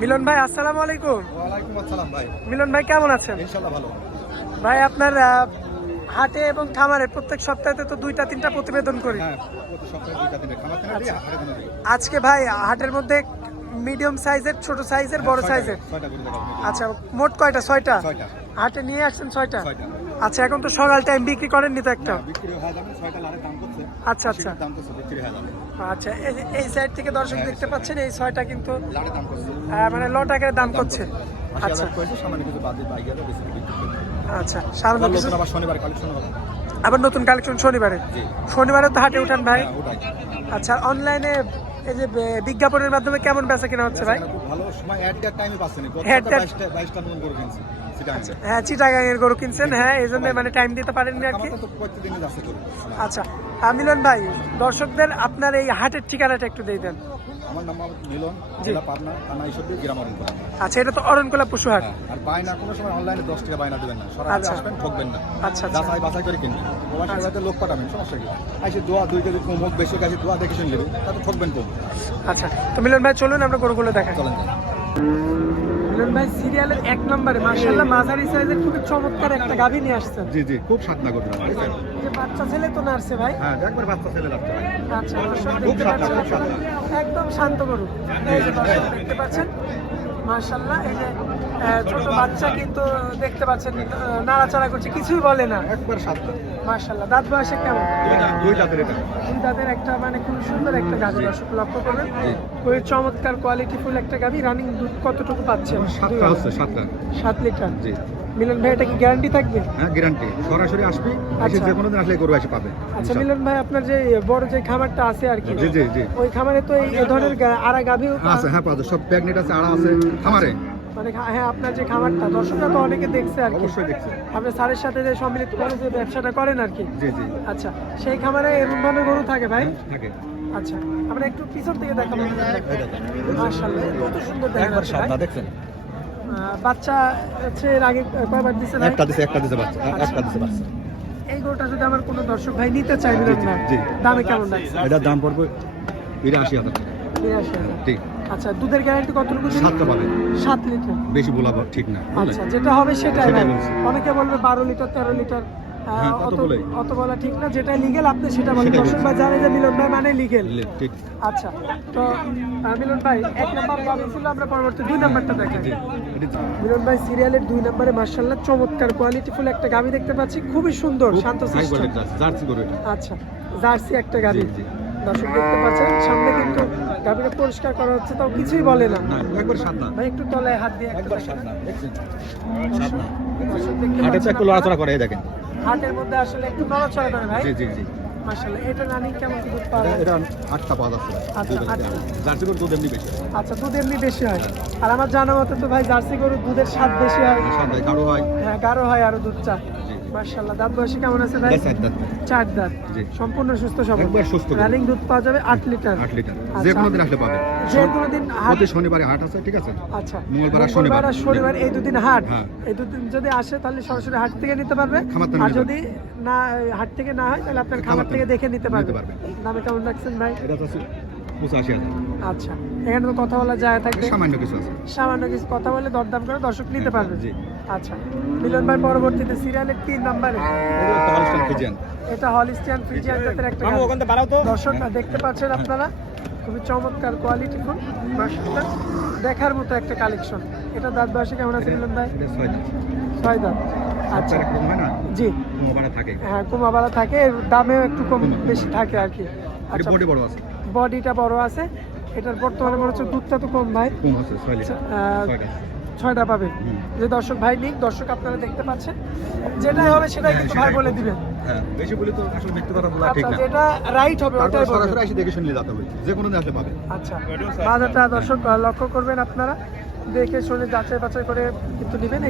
মিলন ভাই আসসালামু আলাইকুম। ওয়ালাইকুম আসসালাম ভাই। মিলন ভাই কেমন আছেন? ইনশাল্লাহ ভালো। ভাই আপনার হাটে এবং খামারে প্রত্যেক সপ্তাহে তো দুইটা তিনটা প্রতিবেদন করি। হ্যাঁ দিই আজকে ভাই হাটের মধ্যে মিডিয়াম সাইজের ছোট সাইজের বড় সাইজের আচ্ছা মোট কয়টা? ছয়টা? হাটে নিয়ে আসছেন ছয়টা। আচ্ছা এখন তো সকাল টাইম বিক্রি করেননি তো একটা? বিক্রি হয়ে যাবে ছয়টা লারের দাম করছে। আচ্ছা আচ্ছা। দাম করছে বিক্রি হয়ে যাবে। আচ্ছা এই এই সাইড থেকে দর্শক দেখতে পাচ্ছেন এই ছয়টা কিন্তু লারের দাম করছে। আহ, মানে ল টাকার দাম করছে। আচ্ছা। সামান্য কিছু বাদ বাইক গেলে বেশি বিক্রি আচ্ছা সামনে আবার কিছু নতুন আবার শনিবার কালেকশন হবে। আবার নতুন কালেকশন শনিবারে? জি। শনিবারে তো হাটে উঠান ভাই? হ্যাঁ আচ্ছা অনলাইনে এই যে বিজ্ঞাপনের মাধ্যমে কেমন বেচা কেনা হচ্ছে ভাই? ভালো। সময় টাইমে পাচ্ছেন মন করে কিনছি হ্যাঁ চিটাগাং চিটাগাঙের গরু কিনছেন হ্যাঁ এই জন্য মানে টাইম দিতে পারেননি আর কি। আচ্ছা। মিলন ভাই দর্শকদের আপনার এই হাটের ঠিকানাটা একটু দিয়ে দেন। আমার নাম মিলন জেলা পাবনা থানা ঈশ্বরদী গ্রাম অরণপুর আচ্ছা এটা তো অরণকোলা পশু হাট। হ্যাঁ, আর বায়না কোনো সময় অনলাইনে দশ টাকা বায়না দেবেন না। সরাসরি আচ্ছা। আসবেন ঠকবেন না। আচ্ছা আচ্ছা। যাচাই বাছাই করে কিনবেন। প্রবাসী বাড়িতে লোক পাঠাবেন সমস্যা কি? আইসে দোয়া দুই কেজি কম হোক বেশি কাছে দোয়া দেখে শুনে নেবে তাতে ঠকবেন কম। আচ্ছা তো মিলন ভাই চলুন আমরা গরুগুলো দেখাই। চলেন। যান। ভাই সিরিয়ালের এক নম্বরে। মার্শাল্লাহ মাঝারি সাইজের খুবই চমৎকার একটা গাভী নিয়ে আসছেন। জি জি খুব করবেন এই যে বাচ্চা ছেলে তো নার্সে ভাই? হ্যাঁ একবার বাচ্চা ছেলে লাগছে ভাই আচ্ছা খুব খুব শান্ত। একদম শান্ত গরু। এই যে দেখতে পাচ্ছেন মার্শাল্লাহ এই যে ছোট বাচ্চা কিন্তু দেখতে পাচ্ছেন নাড়াচাড়া করছে কিছুই বলে না। একবার সাতটা মার্শাল্লাহ দাঁত বয়সে কেমন? দুই এটা। দুই দাঁতের একটা মানে খুব সুন্দর একটা গাভী দর্শক লক্ষ্য করবেন। খুবই চমৎকার কোয়ালিটিফুল একটা গাভী। রানিং দুধ কতটুকু পাচ্ছেন? সাতটা হচ্ছে সাতটা। সাত লিটার? জি। মিলন ভাই এটা কি গ্যারান্টি থাকবে? হ্যাঁ গ্যারান্টি সরাসরি আসবি এসে আচ্ছা। যে কোনো দিন আসলে গরু এসে পাবে আচ্ছা মিলন ভাই আপনার যে বড় যে খামারটা আছে আর কি জি জি জি। ওই খামারে তো এই ধরনের আড়া গাভীও আছে হ্যাঁ পাওয়া সব প্যাগনেট আছে আড়া আছে খামারে। মানে হ্যাঁ আপনার যে খামারটা দর্শকরা তো অনেকে দেখছে আর কি। অবশ্যই দেখছে। আপনি স্যারের সাথে যে সম্মিলিত করে যে ব্যবসাটা করেন আর কি। জি জি। আচ্ছা সেই খামারে এরকম ধরনের গরু থাকে ভাই? থাকে। আচ্ছা আমরা একটু পিছন থেকে দেখাবো। মাশাআল্লাহ কত সুন্দর দেখা একবার যাচ্ছে দেখছেন? বাচ্চা হচ্ছে এর আগে কয়বার দিছে ভাই? একটা দিছে একটা দিছে বাচ্চা একটা দিছে বাচ্চা। এই গরুটা যদি আমার কোনো দর্শক ভাই নিতে চাই জি। দামে কেমন লাগছে এটার দাম পড়বে বিরাশি হাজার টাকা। বিরাশি হাজার। ঠিক আচ্ছা দুধের গ্যারান্টি কতটুকু? সাতটা পাবে। সাত লিটার। বেশি বলা ঠিক না আচ্ছা যেটা হবে সেটাই। অনেকে বলবে বারো লিটার তেরো লিটার। হ্যাঁ, অত বলা ঠিক না। যেটা লিগেল আপনি সেটা বলেন। দর্শক ভাই জানে যে মিলন ভাই মানে লিগেল ঠিক। আচ্ছা তো মিলন ভাই এক নাম্বার গাবি ছিল আমরা পরবর্তী দুই নাম্বারটা এটি মিলন ভাই সিরিয়ালের দুই নম্বরে মার্শাল্লাহ চমৎকার কোয়ালিটিফুল একটা গাবি দেখতে পাচ্ছি। খুবই সুন্দর শান্ত কোয়ালিটি আচ্ছা জার্সি একটা গাবি। দর্শক দেখতে পাচ্ছেন সামনে কিন্তু গাবিটা পরিষ্কার করা হচ্ছে তাও কিছুই বলে না। একবার না ভাই একটু তলায় হাত দিয়ে একবার না দেখছেন? হাটে তো একটু লড়াচড়া করে দেখেন? হাটের মধ্যে আসলে একটু নড়াচড়া করে ভাই? জি জি জি। এটা রানিং কেমন কি দুধ পাওয়া এটা- আটটা পাওয়া যাচ্ছে। আচ্ছা, আটটা। জার্সি গরু দুধ এমনি বেশি। আচ্ছা দুধ এমনি বেশি হয়। আর আমার জানা মতে তো ভাই জার্সি গরুর দুধের স্বাদ বেশি হয়। হয়। হ্যাঁ গাঢ় হয় আরও দুধ চা। জি মার্শাল্লাহ দাঁত বয়সে কেমন আছে ভাই? চার দাঁত। চার দাঁত। সম্পূর্ণ সুস্থ সবল। একবার সুস্থ রানিং দুধ পাওয়া যাবে আট লিটার। আট লিটার। আচ্ছা। যে কোনো দিন আসলে পাবে যে কোনো দিন হাট প্রতি শনিবারে হাট আছে ঠিক আছে? আচ্ছা। মঙ্গলবার আর শনিবার। আর শনিবার। এই দুদিন হাট। হ্যাঁ। এই দুদিন যদি আসে তাহলে সরাসরি হাট থেকে নিতে পারবে। আর যদি না হাট থেকে না হয় তাহলে আপনার খামার থেকে দেখে নিতে পারবে। দামে কেমন রাখছেন ভাই? এটা পঁচাশি হাজার। আচ্ছা এখানে তো কথা বলা যায় থাকবে। সামান্য কিছু আছে। সামান্য কিছু কথা বলে দরদাম করে দর্শক নিতে পারবে। জি। আচ্ছা মিলন ভাই পরবর্তীতে সিরিয়ালের তিন নাম্বারে। এটা হলিস্টিয়ান ফ্রিজিয়ান জাতের একটা গাভী। দর্শক দেখতে পাচ্ছেন আপনারা খুবই চমৎকার কোয়ালিটি ফুল মাশাআল্লাহ। দেখার মতো একটা কালেকশন এটা দাঁত বয়সে কেমন আছে মিলন ভাই? ছয় দাঁত। আচ্ছা। হয় জি। থাকে। হ্যাঁ কুমাবালা থাকে দামেও একটু কম বেশি থাকে আর কি। আচ্ছা। বড় আছে। বডিটা বড় আছে। এটার বর্তমানে মনে হচ্ছে দুধটা তো কম ভাই। ছয়টা পাবে। যে দর্শক ভাই নিক দর্শক আপনারা দেখতে পাচ্ছেন। যেটাই হবে সেটাই কিন্তু ভাই বলে দিবেন। হ্যাঁ বেশি বলে তো আসলে ব্যক্তি বলা ঠিক আচ্ছা না। যেটা রাইট হবে তারপর ওটাই বলবেন সরাসরি এসে দেখে শুনলে যেতে হবে। যে কোনো আসলে পাবে। আচ্ছা বাজারটা দর্শক লক্ষ্য করবেন আপনারা। দেখে শুনে যাচাই বাছাই করে কিন্তু নেবেন।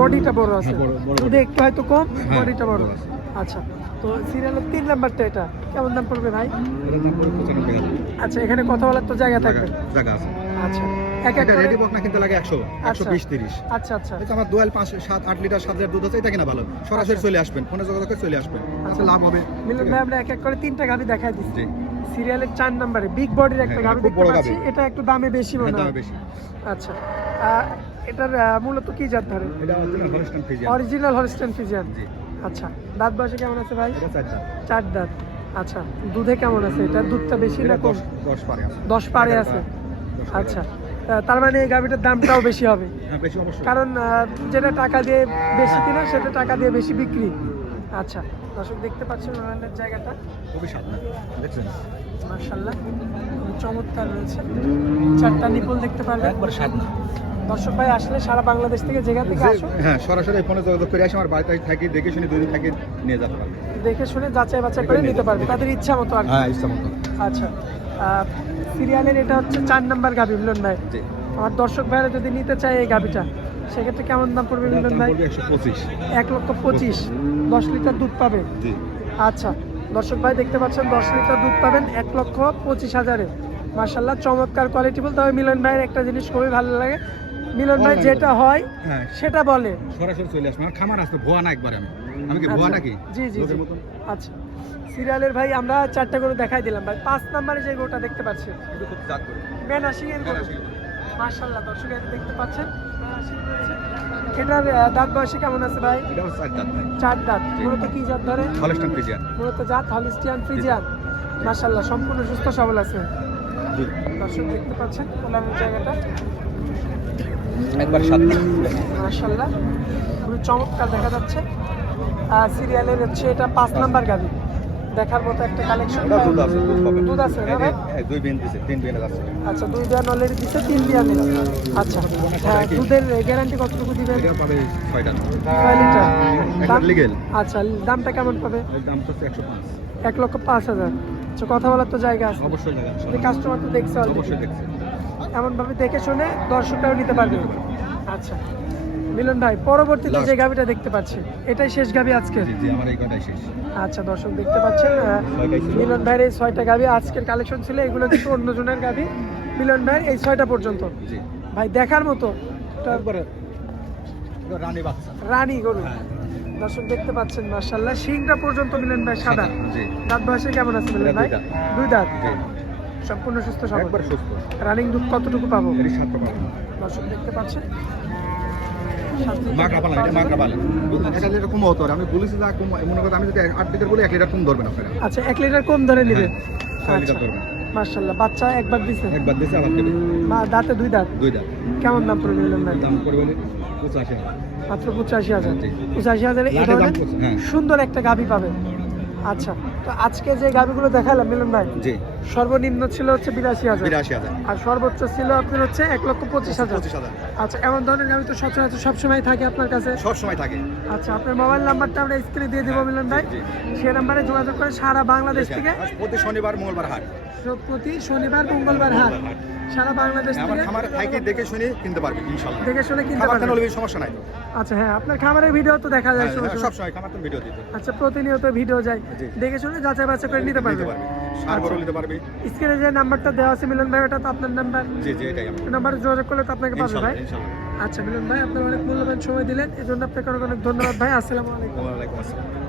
বডিটা বড় আছে। হ্যাঁ, দুধে একটু হয়তো কম হ্যাঁ, বডিটা বড় বড় আছে। আচ্ছা তো সিরিয়ালের তিন নাম্বারটা এটা। কেমন দাম পড়বে ভাই? আচ্ছা এখানে কথা বলার তো জায়গা থাকবে। জায়গা- আছে। আচ্ছা এক এক রেডি বক না কিনতে লাগে আচ্ছা। আচ্ছা আচ্ছা। এটা আমার দোয়াল পাঁচ সাত আট লিটার সাত লিটার দুধ আছে এটা কিনা ভালো। সরাসরি আচ্ছা। চলে আসবেন ফোনে যোগাযোগ করে চলে আসবেন। আচ্ছা। লাভ হবে। মিলন ভাই আমরা এক এক করে তিনটা গাভি দেখাই দিচ্ছি। সিরিয়ালের চার নম্বরে বিগ বডির একটা হ্যাঁ, গাভি খুব দেখতে পাচ্ছি। এটা একটু দামে বেশি মনে হয় বেশি। আচ্ছা। এটার মূলত কি জাত ধরে? এটা original Holstein Friesian original Holstein Friesian জি। আচ্ছা দাঁত বয়সে কেমন আছে ভাই? চার দাঁত। আচ্ছা দুধে কেমন আছে? এটা দুধটা বেশি না কম? দশ পারে আছে। দশ পারে আছে? আচ্ছা তার মানে এই গাভিটার দামটাও বেশি হবে? হ্যাঁ কারণ যেটা টাকা দিয়ে বেশি কিনা সেটা টাকা দিয়ে বেশি বিক্রি। আচ্ছা দর্শক দেখতে পাচ্ছেন ওনাদের জায়গাটা? খুবই সাবধান দেখছেন? মার্শাল্লাহ চমৎকার রয়েছে। চারটা নিপল দেখতে পারবেন। একবার স্বাদ না দর্শক ভাই আসলে সারা বাংলাদেশ থেকে যেগা থেকে আসুন হ্যাঁ সরাসরি ফোনে যোগাযোগ করে আসে আমার বাড়িতে থাকি দেখে শুনে দুদিন থাকি নিয়ে যেতে পারবে। দেখে শুনে যাচাই বাছাই করে নিতে পারবে তাদের ইচ্ছা মতো আর হ্যাঁ ইচ্ছা মতো। আচ্ছা সিরিয়ালের এটা হচ্ছে চার নাম্বার গাভি মিলন ভাই। আমার দর্শক ভাইরা যদি নিতে চায় এই গাভিটা সেক্ষেত্রে কেমন দাম পড়বে মিলন ভাই? পড়বে একশো পঁচিশ। এক লক্ষ পঁচিশ। দশ লিটার দুধ পাবে? আচ্ছা দর্শক ভাই দেখতে পাচ্ছেন দশ লিটার দুধ পাবেন এক লক্ষ পঁচিশ হাজারে। মার্শাল্লাহ চমৎকার কোয়ালিটি বলতে তবে মিলন ভাইয়ের একটা জিনিস খুবই ভালো লাগে। মিলন ভাই যেটা হয় হ্যাঁ। সেটা বলে। সরাসরি চলে আসবে। আমার খামার আসতে ভুয়া না একবারে আমি। আমি কি আচ্ছা। ভুয়া নাকি? জি জি আচ্ছা। সিরিয়ালের ভাই আমরা চারটা করে দেখাই দিলাম। ভাই পাঁচ নাম্বারে যে গোটা দেখতে পাচ্ছি বেনাসি এর। মার্শাল্লাহ দর্শক এটা দেখতে পাচ্ছেন। এটার দাঁত বয়সে কেমন আছে ভাই? এটা চার দাঁত ভাই। চার দাঁত। মূলত কি জাত ধরে ফ্রিজিয়ান। মূলত জাত হলিস্টিয়ান ফ্রিজিয়ান। মার্শাল্লাহ সম্পূর্ণ সুস্থ সবল আছে। দর্শক দেখতে পাচ্ছেন জায়গাটা। একবার সাত মার্শাল্লাহ খুবই চমৎকার দেখা যাচ্ছে। আর সিরিয়ালের হচ্ছে এটা পাঁচ নাম্বার গাড়ি দেখার মতো একটা কালেকশন দুধ আছে দুধ পাবে দুধ আছে দুই বিন দিছে তিন বিন আছে। আচ্ছা দুই বিয়ান অলরেডি দিচ্ছে তিন বিয়ান নিলাম আচ্ছা হ্যাঁ দুধের গ্যারান্টি কতটুকু দিবেন? এটা পাবে ছয়টা। ছয় লিটার। একবার দাম- লিগেল আচ্ছা দামটা কেমন পাবে? এর দাম হচ্ছে একশো পাঁচ। এক লক্ষ পাঁচ হাজার। আচ্ছা কথা বলার তো জায়গা আছে। অবশ্যই লাগা কাস্টমার তো দেখছে অবশ্যই দেখছে। এমন ভাবে দেখে শুনে দর্শকরাও নিতে পারবে। আচ্ছা। মিলন ভাই পরবর্তীতে যে গাবিটা দেখতে পাচ্ছি এটাই শেষ গাবি আজকে? জি জি আমার এই কথাই শেষ। আচ্ছা দর্শক দেখতে পাচ্ছেন। মিলন ভাইয়ের এই ছয়টা গাবি আজকের কালেকশন ছিল এগুলো কিন্তু অন্যজনের গাবি। মিলন ভাইয়ের এই ছয়টা পর্যন্ত। ভাই দেখার মতো রানী গরু। হ্যাঁ। দর্শক দেখতে পাচ্ছেন মার্শাল্লাহ শিংটা পর্যন্ত মিলন ভাই সাদা। জি। দাঁত বয়সে কেমন আছে মিলন ভাই? দুই দাঁত। সম্পূর্ণ সুস্থ সবল। সুস্থ। রানিং দুধ কতটুকু পাবো? দর্শক দেখতে পাচ্ছেন। মাকড়া পালা এটা মাকড়া পালা এটা লিটার কম হতো আমি বলেছি যা কম মনে করো আমি যদি আট লিটার বলি এক লিটার কম ধরবেন আপনারা। আচ্ছা এক লিটার কম ধরে নিবে? আচ্ছা লিটার বাচ্চা একবার দিছে? একবার দিছে আবার দেবে মা দাঁতে দুই দাঁত? দুই কেমন দাম পড়বে ভাই? দাম করে বলে মাত্র পঁচাশি হাজার? জি। পঁচাশি হাজারে এই ধরনের হ্যাঁ। সুন্দর একটা গাভি পাবে আচ্ছা তো আজকে যে গাভিগুলো দেখালাম মিলন ভাই জি। সর্বনিম্ন ছিল হচ্ছে বিরাশি হাজার। বিরাশি হাজার। আর সর্বোচ্চ ছিল আপনার হচ্ছে এক লক্ষ পঁচিশ হাজার। পঁচিশ হাজার। আচ্ছা এমন ধরনের গাড়ি তো সচরাচর সবসময় থাকে আপনার কাছে। সবসময় থাকে। আচ্ছা আপনার মোবাইল নাম্বারটা আমরা স্ক্রিনে দিয়ে দেবো মিলন ভাই। সে নাম্বারে যোগাযোগ করে সারা বাংলাদেশ থেকে। প্রতি শনিবার মঙ্গলবার হাট। প্রতি শনিবার মঙ্গলবার হাট। সারা বাংলাদেশ আমার থেকে? খামার থাকি দেখে শুনে কিনতে পারবে ইনশাল্লাহ। দেখে শুনে কিনতে কেন সমস্যা নাই আচ্ছা হ্যাঁ আপনার খামারের ভিডিও তো দেখা যায় হ্যাঁ, হ্যাঁ, সব সময় খামার তো ভিডিও দিতে। আচ্ছা প্রতিনিয়ত ভিডিও যায়। দেখে শুনে যাচাই বাছাই করে নিতে পারবে? সার আচ্ছা। নিতে পারবে। স্ক্রিনে যে নাম্বারটা দেওয়া আছে মিলন ভাই ওটা তো আপনার নাম্বার। জি জি এটাই আমার। নাম্বারে যোগাযোগ করলে তো আপনাকে পাবে ভাই। আচ্ছা মিলন ভাই আপনার অনেক মূল্যবান সময় দিলেন। এজন্য আপনাকে অনেক অনেক ধন্যবাদ ভাই। আসসালামু আলাইকুম। ওয়ালাইকুম আসসালাম।